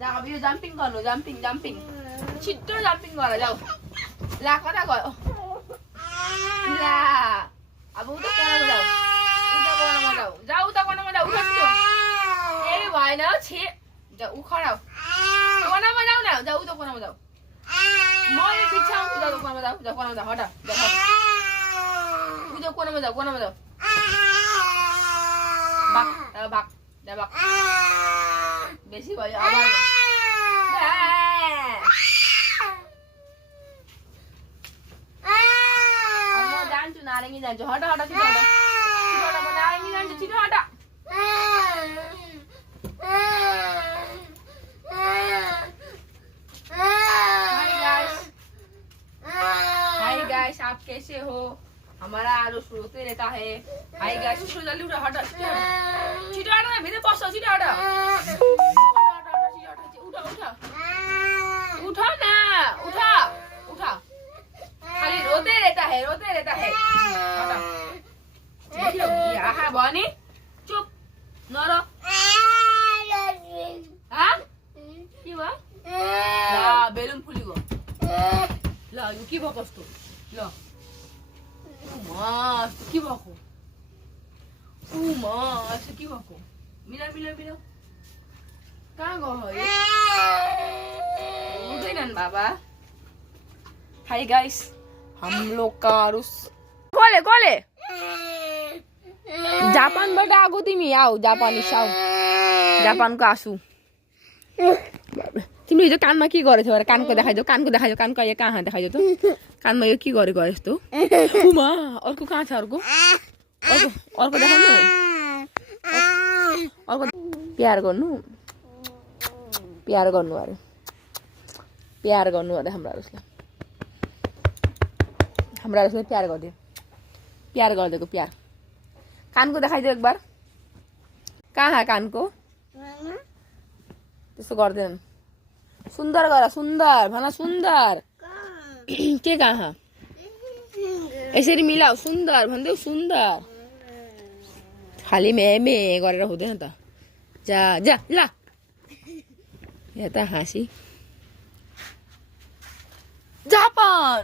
যাও আবিও জাম্পিং করো jumping jumping ছিট্ট jumping করো যাও লা কথা কয় লা আবু তো কোনা যাও উঠা কোনা যাও যাও উঠা কোনা যাও উঠাছো এই ভাই না ছি যাও উখাড়াও কোনা যাও না যাও তো কোনা যাও মই পিছাও যাও কোনা যাও যাও কোনা যাও হটা যাও উঠা কোনা যাও বাক বাক যা বাক বেশি ভাই আবার জানছো নারেঙ্গি জানছো হটা হটা ছিল হটা নারেঙ্গি জানছো ছিল হটা हाय गाइस आप कैसे हो हमारा आरोस रोते रहता है हाय गाइस जल्दी उठा हटा सीधा हटा भीतर बसो सीधा हटा उठा उठा उठा ना उठा उठा खाली रोते रहता है हटा यहाँ बनी चुप नरो हाँ কি বা লা বেলুন ফুলিব লা ইউ কি বকস তো লা মাস কি বকো মাস কি বকো মিলা कहाँ गो है उठेन बाबा हाय गाइस हम लोग का आरुस कोले कोले जापान बाट आगो तिमी आऊ जापानिस आऊ जापानको आसु तिमी हिजो कानमा के गरेछौ अरे कानको देखाइदेऊ कानको यो कहाँ देखाइदेऊ त कानमा यो के गरेको यस्तो उमा अर्को कहाँ छ अर्को देखाउनु अर्को प्यार गर्नु अरे प्यार गर्नु अरे हाम्रो उसले प्यार गरिदियो प्यार गरिदिएको प्यार कानको देखाइदियो एक बार कहाँ कानको त्यस्तो गर्दैन सुन्दर गर सुन्दर भन सुन्दर के कहाँ यसरी मिलाऊ सुन्दर भन्देऊ सुन्दर खाली मे गरेर हुँदैन त जा जा ल यता हाँसी जापान